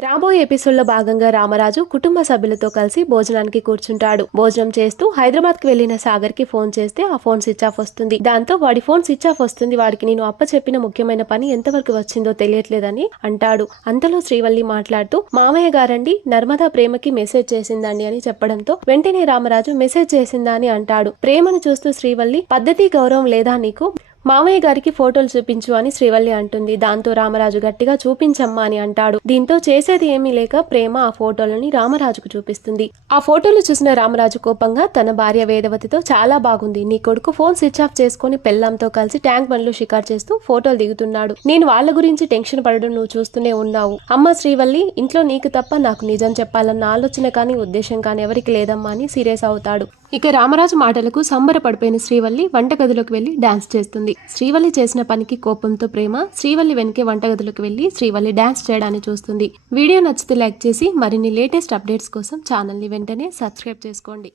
రాబోయే ఎపిసోడ్లో భాగంగా రామరాజు కుటుంబ సభ్యులతో కలిసి భోజనానికి కూర్చుంటాడు. భోజనం చేస్తూ హైదరాబాద్కి వెళ్ళిన సాగర్కి ఫోన్ చేస్తే ఆ ఫోన్ స్విచ్ ఆఫ్ వస్తుంది. దాంతో వాడి ఫోన్ స్విచ్ ఆఫ్ వస్తుంది. వాడికి నేను అప్ప చెప్పిన ముఖ్యమైన పని ఎంతవరకు వచ్చిందో తెలియట్లేదని అంటాడు. అంతలో శ్రీవల్లి మాట్లాడుతూ మామయ్య గారండి నర్మదా ప్రేమకి మెసేజ్ చేసిందండి అని చెప్పడంతో వెంటనే రామరాజు మెసేజ్ చేసిందా అని అంటాడు. ప్రేమను చూస్తూ శ్రీవల్లి పద్ధతి గౌరవం లేదా నీకు? మామయ్య గారికి ఫోటోలు చూపించు అని శ్రీవల్లి అంటుంది. దాంతో రామరాజు గట్టిగా చూపించమ్మా అని అంటాడు. దీంతో చేసేది ఏమీ లేక ప్రేమ ఆ ఫోటోలని రామరాజుకు చూపిస్తుంది. ఆ ఫోటోలు చూసిన రామరాజు కోపంగా తన భార్య వేదవతితో చాలా బాగుంది. నీ కొడుకు ఫోన్ స్విచ్ ఆఫ్ చేసుకుని పెళ్ళంతో కలిసి ట్యాంక్ బండ్లు షికార్ చేస్తూ ఫోటోలు దిగుతున్నాడు. నేను వాళ్ళ గురించి టెన్షన్ పడడం నువ్వు చూస్తూనే ఉన్నావు. అమ్మ శ్రీవల్లి ఇంట్లో నీకు తప్ప నాకు నిజం చెప్పాలన్న ఆలోచన కానీ ఉద్దేశం కానీ ఎవరికి లేదమ్మా అని సీరియస్ అవుతాడు. ఇక రామరాజు మాటలకు సంబరపడిపోయిన శ్రీవల్లి వంటగదిలోకి వెళ్ళి డాన్స్ చేస్తుంది. శ్రీవల్లి చేసిన పనికి కోపంతో ప్రేమ శ్రీవల్లి వెనకే వంటగదిలోకి వెళ్ళి శ్రీవల్లి డాన్స్ చేయడాన్ని చూస్తుంది. వీడియో నచ్చితే లైక్ చేసి మరిన్ని లేటెస్ట్ అప్డేట్స్ కోసం ఛానల్ని వెంటనే సబ్స్క్రైబ్ చేసుకోండి.